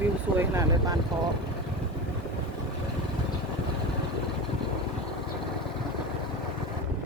วิวสวยขนาดเลยบ้านคอ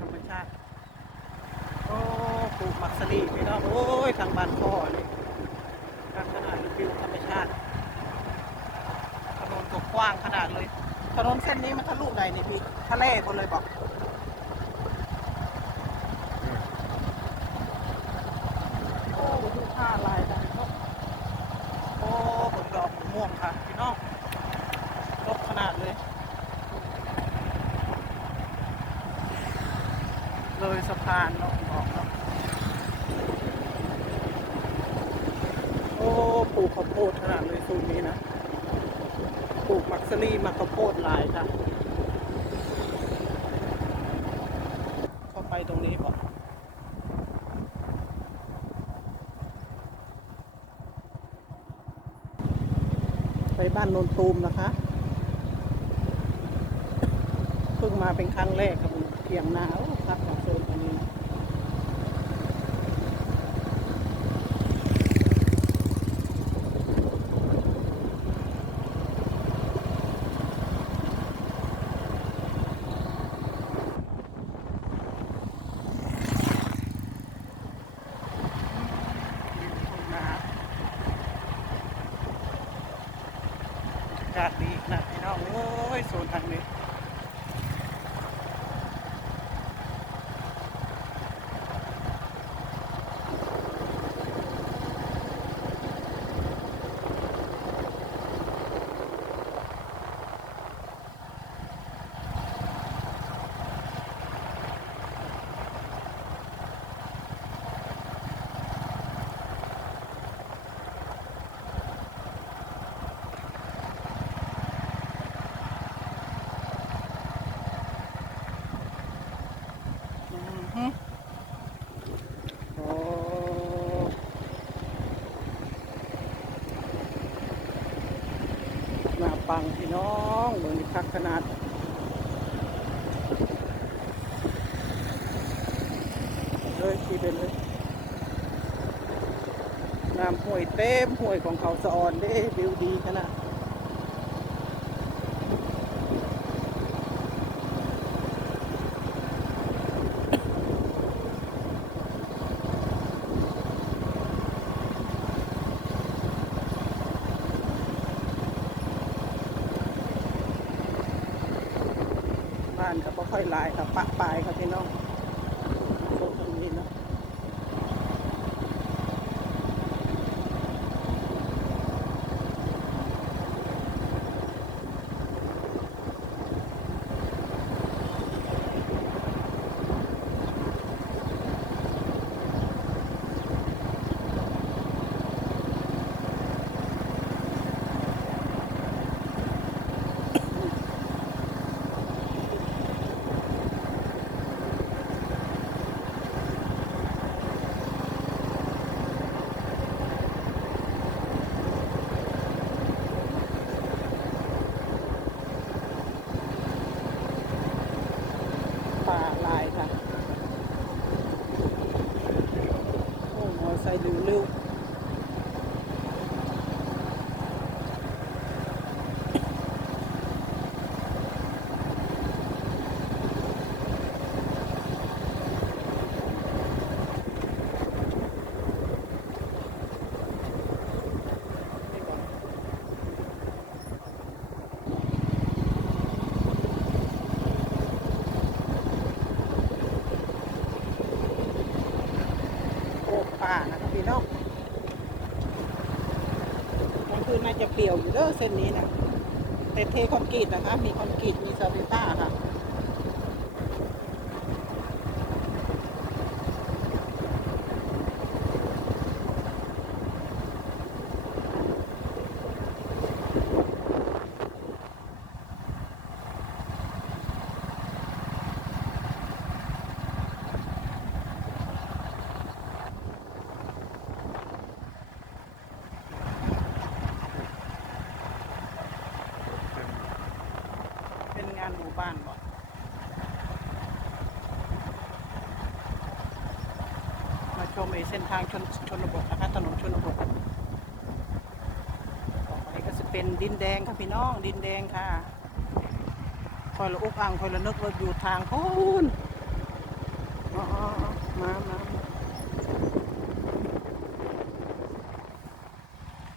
ธรรมชาติ โอ้ปลูกมักสลีพี่น้องโอ้ยทางบ้านคอเลยทางขนาดวิวธรรมชาติ ถนนกว้างขนาดเลย ถนนเส้นนี้มันทะลุไหนนี่พี่ ทะเลหมดเลยบอก โอ้ดูท่าลายได้เนาะโอ้ผลดอกม่วงค่ะพี่น้องรบขนาดเลย เลยสะพานเนาะออกเนาะโอ้ปลูกข้าวโพดขนาดเลยซูนนี้นะปลูกมักสลีมักข้าวโพดหลายค่ะเข้าไปตรงนี้บอกไปบ้านโนนตูมนะคะ เพิ่งมาเป็นครั้งแรกครับ เพียงนาโอ้พักของโซนตรงนี้นะทุ่งนาอากาศดีนะพี่น้องโอ้ยโซนทางนี้ อือฮึโอ้หน้า ปังพี่น้องเมืองคักขนาดเลยที่เป็นเลยน้ำห้วยเต็มห้วยของเขาสะออนเด้วิวดีขนาด บ้านก็บ่ค่อยหลายครับปะปลายครับพี่น้องโซนตรงนี้เนาะป่าหลายค่ะ โอ้มอไซค์เร็วๆนี่ก่อนโอ้ป่านะครับพี่น้องกลาง คือน่าจะเปลี่ยวอยู่เด้อเส้นนี้นะแต่เทคอนกรีตนะคะ มีคอนกรีตมีเซอร์เบต้าค่ะ เป็นงานหมู่บ้านบ่มาชมไอเส้นทางชนชนบทนะคะถนนชนบทออกมาเป็นดินแดงค่ะพี่น้องดินแดงค่ะคอยละอุกอังคอยละนึกว่าอยู่ทางโพ้นมามา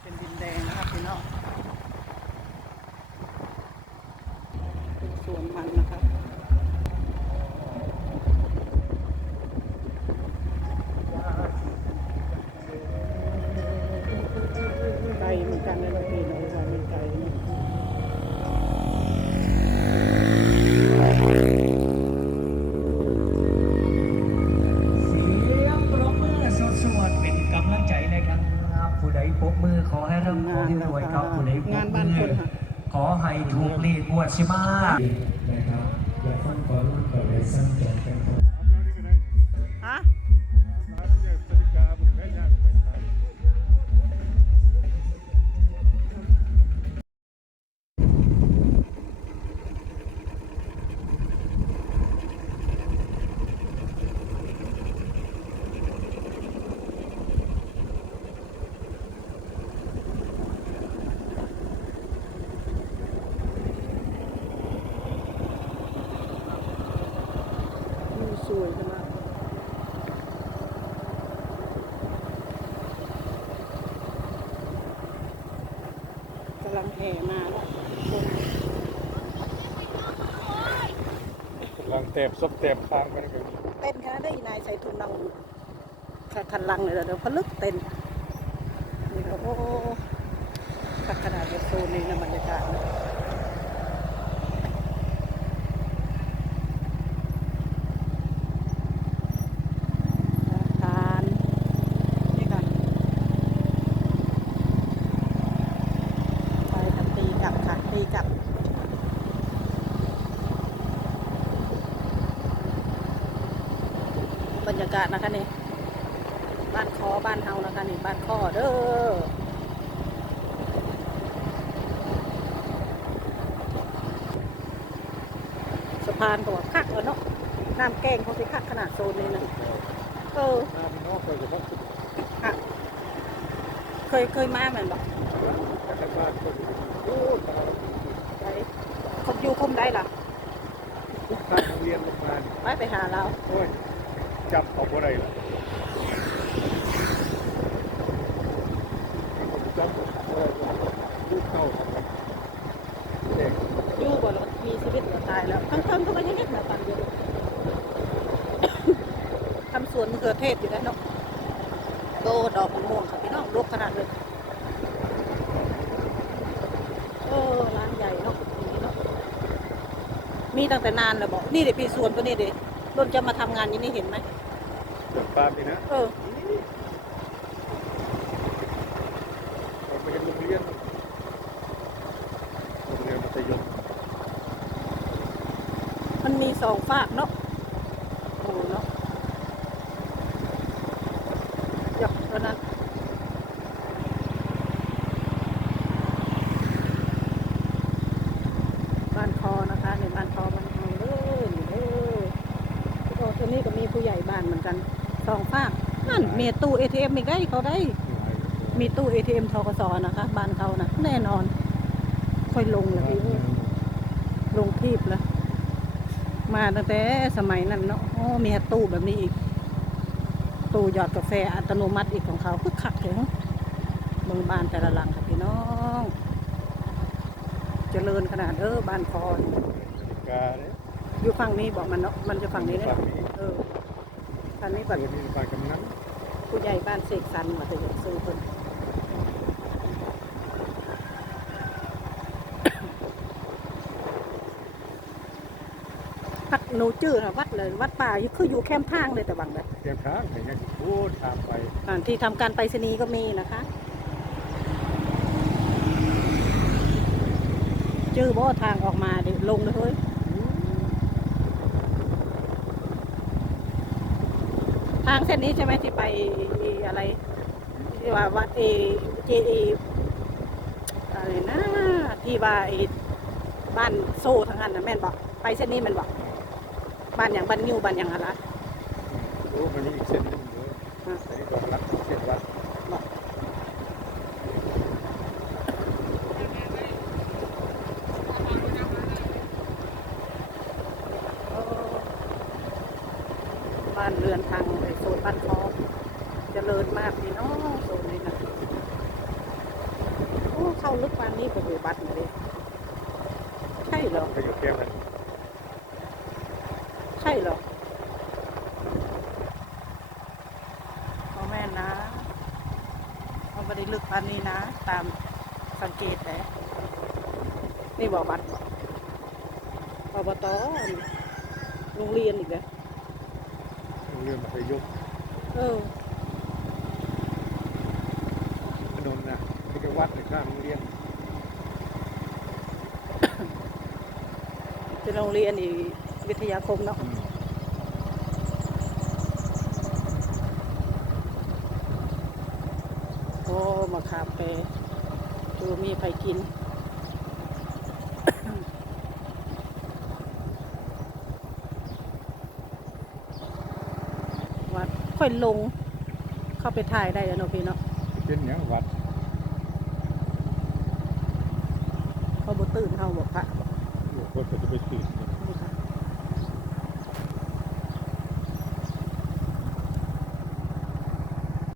เป็นดินแดงนะครับพี่น้องเป็นสวน มันนะครับไกลเหมือนกันนะบางทีนะว่ามันไกลนะเสียงปรบมือสวดๆเป็นกำลังใจนะครับผู้ใดปรบมือขอให้ร่ำขอให้รวยครับผู้ใดปรบงานบ้านมืคอนค่ะ ขอให้ถูกเลขงวดสิบ้านะครับอย่านขอรุ่นก่อเลยสั่งจองกันครับ ลังแห่มาแล้วคนลังเต็บซบเต็บฟางกันกันเต้นค่ะได้นายใส่ถุงนังแค่คันลังเลยเดี๋ยวพลึกเต้นนี่ก็โอ้ขักขนาดเป็นโซนนี้นะบรรยากาศนะทานนี่ค่ะไปกันตีกลับค่ะตีกลับ บ รรยากาศนะคะนี่บ้านคอบ้านเฮานะคะนี่บ้านคอเด้อสะพานตัวคักแล้วเนาะน้ำแกงเขาสิคักขนาดโซนนี้นะเออน้ำนอกไปกับพักสุดค่ะเคยเคยมาเหมือนบอกแต่บ้านก็โอ้ตายไปคบอยู่คุมได้ล่ะทุกทางเรียนลงมาไปไปหาเราโอ้ย จับเอาอะไรล่ะจับอะไรลูกเข้าเด็กอยู่บ่แล้วมีชีวิตหรือตายแล้วทั้งเพิ่งก็ไม่ยังเห็นแบบกันอยู่ทำสวนมะเขือเทศอยู่แล้วเนาะโตดอกมะม่วงค่ะพี่น้องลูกขนาดเลยเออร้านใหญ่เนาะนี่เนาะมีตั้งแต่นานแล้วบอกนี่เดี๋ยวพี่สวนตัวนี้เดี๋ยวรถจะมาทำงานอยี่นี่เห็นไหม เกิดปามนี่นะเออผมไปเรียนโรงเรียนโรงเรียนมัธยมมันมีสองฝากเนาะโอ้เนาะหยอกตัวนั้นบ้านคอนะคะในบ้านคอบ้านคอเด้อนี่เด้อโอ้ตัวนี้ก็มีผู้ใหญ่บ้านเหมือนกัน สองฝากนั่นมีตู้เอทีเอ็มอีกได้เขาได้ มีตู้เอทีเอ็มทกสนะคะบ้านเขานะแน่นอน ค่อยลงเลยพี่ลงทีบแล้วมาตั้งแต่สมัยนั้นเนาะโอ้มีตู้แบบนี้อีก ตู้หยอดกาแฟอัตโนมัติอีกของเขาคึกคักเลยเมืองบ้านแต่ละหลังค่ะพี่น้องเจริญขนาดเออบ้านคอกาเนี่ยอยู่ฝั่งนี้บอกมันเนาะมันจะฝั่งนี้เลยฝั่งนี้เออ ฝั่งนี้เปิแบบดมีฝ่ายกำนันผู้ใหญ่บ้านเสกสรรมาแต่อยากซื้อเพิ่นวัดหนูจื้อนะวัดเลยวัดป่าอยู่คืออยู่แคมป์ทางเลยแต่บางเลยเตรียมทางอย่างเงี้ยโอ้ทางไปอ่าที่ทำการไปรษณีย์ก็มีนะคะ จื้อบ่ทางออกมาเดี๋ยวลงเลยเฮ้ย ทางเส้นนี้ใช่ไหมที่ไปอะไรที่ว่าวัดเอเจเออะไรนะที่ว่าบ้านโซ่ทางนั้นนะแม่นบอกไปเส้นนี้มันบอกบ้านอย่างบ้านงิ้วบ้านอย่างอะไรรู้มันนี่อีกเส้นนึงเลยอะแต่นี่ตรงรักเส้นวัดบ้านเรือนทาง ริญมากพี่น้องโซนนี้นะโอ้เข้าลึกปานนี้ก็หูบัตรเลยใช่เหรอไปอยู่แก้มกันใช่เหรอพ่อแม่นะเอาไปได้ลึกปานนี้นะ ตามสังเกตแต่นี่บอกบัตรอบตโรงเรียนอีกแล้วเรื่องไปยกเออ ถนนนะนี่ก็ วัดในข้างโรงเรียนเป็นโรงเรียนอีกวิทยาคมเนาะอืมโอ้มาคาเฟ่ดูมีไผกินวัดค่อยลงเข้าไปถ่ายได้แล้วเนาะพี่เนาะเป็นอย่าง ตื่นเฮาบ่พระ โอ้คนก็จะไปตื่น